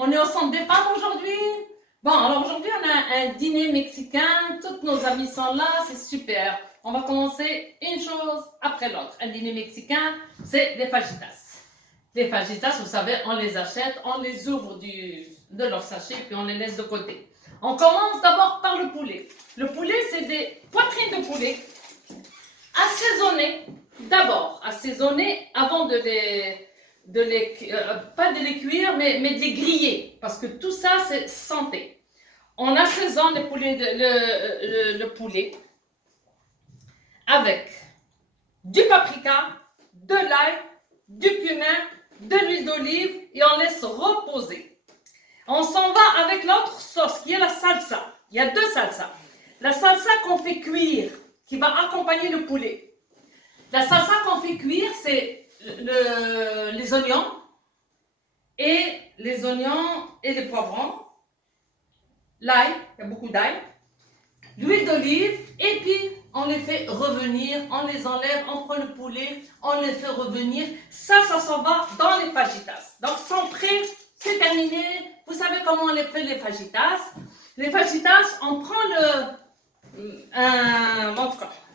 On est au centre des femmes aujourd'hui. Bon, alors aujourd'hui, on a un dîner mexicain. Toutes nos amies sont là, c'est super. On va commencer une chose après l'autre. Un dîner mexicain, c'est des fajitas. Les fajitas, vous savez, on les achète, on les ouvre de leur sachet, puis on les laisse de côté. On commence d'abord par le poulet. Le poulet, c'est des poitrines de poulet assaisonnées. D'abord, assaisonnées avant de pas de les cuire, mais de les griller. Parce que tout ça, c'est santé. On assaisonne le poulet avec du paprika, de l'ail, du cumin, de l'huile d'olive et on laisse reposer. On s'en va avec l'autre sauce qui est la salsa. Il y a deux salsas. La salsa qu'on fait cuire, qui va accompagner le poulet. La salsa qu'on fait cuire, c'est les oignons et les poivrons, l'ail, il y a beaucoup d'ail, l'huile d'olive et puis on les fait revenir, on les enlève, on prend le poulet, on les fait revenir. Ça s'en va dans les fajitas. Donc, sont prêts, c'est terminé. Vous savez comment on les fait les fajitas. Les fajitas, on prend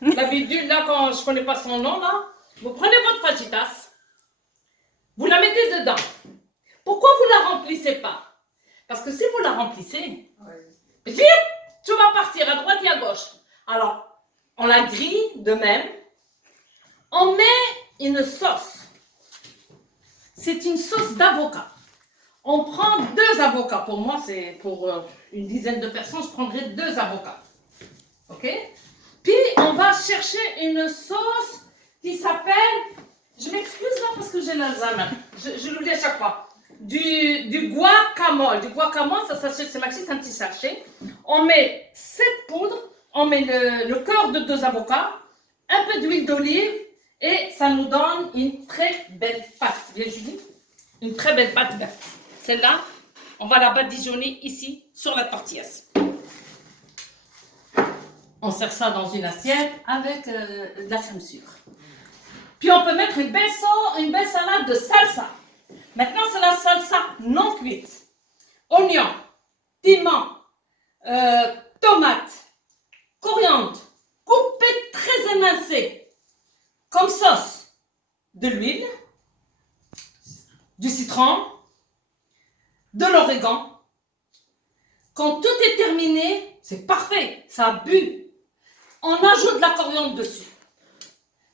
la bidule, là, quand je ne connais pas son nom, là, vous prenez votre fajitas, vous la mettez dedans. Pourquoi vous ne la remplissez pas? Parce que si vous la remplissez, vite, tu vas partir à droite et à gauche. Alors, on la grille de même. On met une sauce. C'est une sauce d'avocat. On prend 2 avocats. Pour moi, c'est pour une dizaine de personnes, je prendrai 2 avocats. OK? Puis, on va chercher une sauce qui s'appelle, je m'excuse là parce que j'ai l'Alzheimer, je l'oublie à chaque fois, du guacamole. Du guacamole, ça s'achète, c'est maxi, c'est un petit sachet. On met cette poudre, on met le cœur de 2 avocats, un peu d'huile d'olive et ça nous donne une très belle pâte. Bien, Julie? Une très belle pâte verte. Celle-là, on va la badigeonner ici sur la tortillas. On sert ça dans une assiette avec de la crème sucre. Puis on peut mettre une belle salade de salsa. Maintenant, c'est la salsa non cuite. Oignons, piment, tomates, coriandre, coupé très émincé, comme sauce, de l'huile, du citron, de l'origan. Quand tout est terminé, c'est parfait, ça a bu. On ajoute de la coriandre dessus.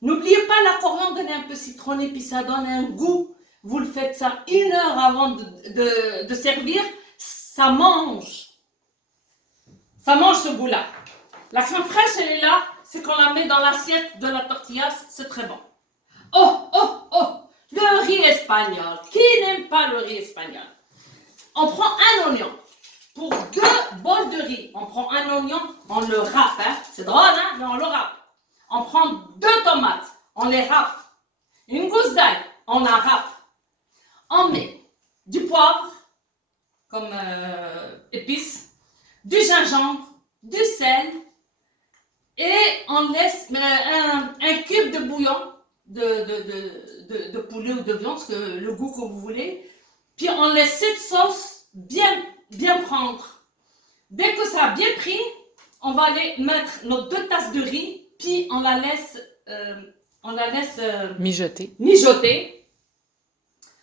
N'oubliez pas, la coriandre donne un peu citronné, puis ça donne un goût. Vous le faites ça 1 heure avant de servir, ça mange. Ça mange ce goût-là. La crème fraîche, elle est là, c'est qu'on la met dans l'assiette de la tortilla, c'est très bon. Oh, oh, oh, le riz espagnol. Qui n'aime pas le riz espagnol? On prend un oignon. Pour 2 bols de riz, on prend un oignon, on le râpe. Hein? C'est drôle, hein? Mais on le râpe. On prend 2 tomates, on les râpe. Une gousse d'ail, on la râpe. On met du poivre, comme épice, du gingembre, du sel, et on laisse un cube de bouillon de poulet ou de viande, le goût que vous voulez. Puis on laisse cette sauce bien prendre. Dès que ça a bien pris, on va aller mettre nos 2 tasses de riz, puis on la laisse mijoter.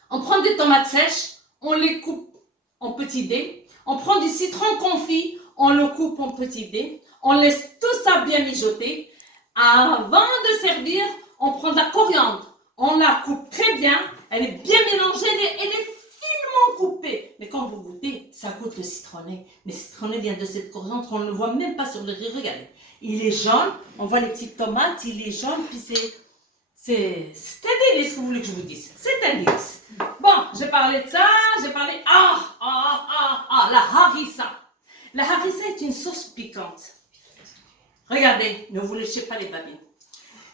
On prend des tomates sèches, on les coupe en petits dés. On prend du citron confit, on le coupe en petits dés. On laisse tout ça bien mijoter. Avant de servir, on prend de la coriandre. On la coupe très bien. Elle est bien mélangée, elle est finement coupée. Mais quand vous goûtez, ça goûte le citronné. Mais le citronné vient de cette coriandre, on ne le voit même pas sur le riz. Regardez. Il est jaune, on voit les petites tomates, il est jaune, puis c'est un délice, que vous voulez que je vous dise. C'est un délice. Bon, j'ai parlé de ça, j'ai parlé... la harissa. La harissa est une sauce piquante. Regardez, ne vous léchez pas les babines.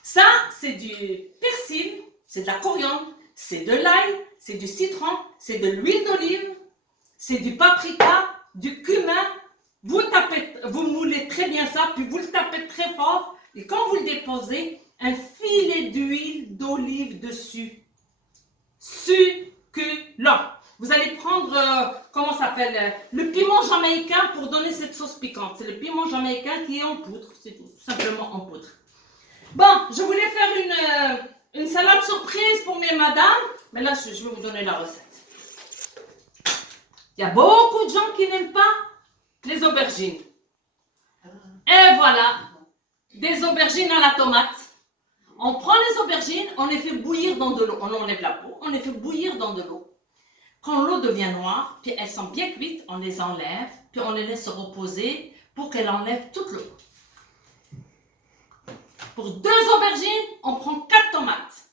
Ça, c'est du persil, c'est de la coriandre, c'est de l'ail, c'est du citron, c'est de l'huile d'olive, c'est du paprika, du cumin. Vous moulez très bien ça, puis vous le tapez très fort. Et quand vous le déposez, un filet d'huile d'olive dessus. Succulent. Vous allez prendre, comment comment ça s'appelle, le piment jamaïcain pour donner cette sauce piquante. C'est le piment jamaïcain qui est en poudre, c'est tout simplement en poudre. Bon, je voulais faire une salade surprise pour mes madames, mais là, je vais vous donner la recette. Il y a beaucoup de gens qui n'aiment pas les aubergines. Et voilà, des aubergines à la tomate. On prend les aubergines, on les fait bouillir dans de l'eau. On enlève la peau, on les fait bouillir dans de l'eau. Quand l'eau devient noire, puis elles sont bien cuites, on les enlève, puis on les laisse se reposer pour qu'elles enlèvent toute l'eau. Pour 2 aubergines, on prend 4 tomates,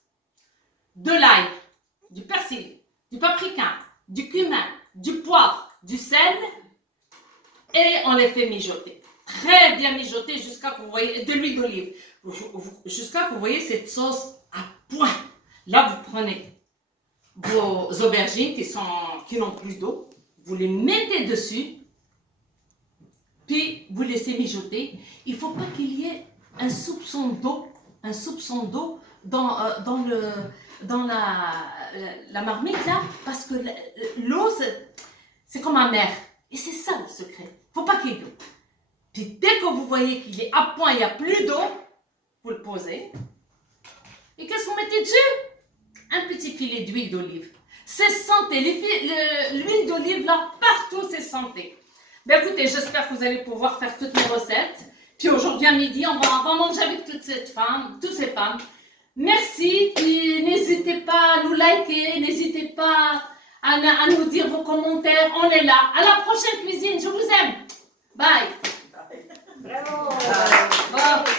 de l'ail, du persil, du paprika, du cumin, du poivre, du sel, et on les fait mijoter. Très bien mijoter jusqu'à ce que vous voyez de l'huile d'olive, jusqu'à ce que vous voyez cette sauce à point. Là, vous prenez vos aubergines qui n'ont plus d'eau, vous les mettez dessus, puis vous laissez mijoter. Il ne faut pas qu'il y ait un soupçon d'eau dans la marmite là, parce que l'eau c'est comme un mer. Et c'est ça le secret. Il ne faut pas qu'il y ait d'eau. Puis dès que vous voyez qu'il est à point, il n'y a plus d'eau, vous le posez. Et qu'est-ce que vous mettez dessus? Un petit filet d'huile d'olive. C'est santé. L'huile d'olive là, partout, c'est santé. Ben écoutez, j'espère que vous allez pouvoir faire toutes mes recettes. Puis aujourd'hui à midi, on va manger avec toutes ces femmes. Merci. Puis n'hésitez pas à nous liker, n'hésitez pas à nous dire vos commentaires. On est là. À la prochaine cuisine. Je vous aime. Bye. Bravo. Bon.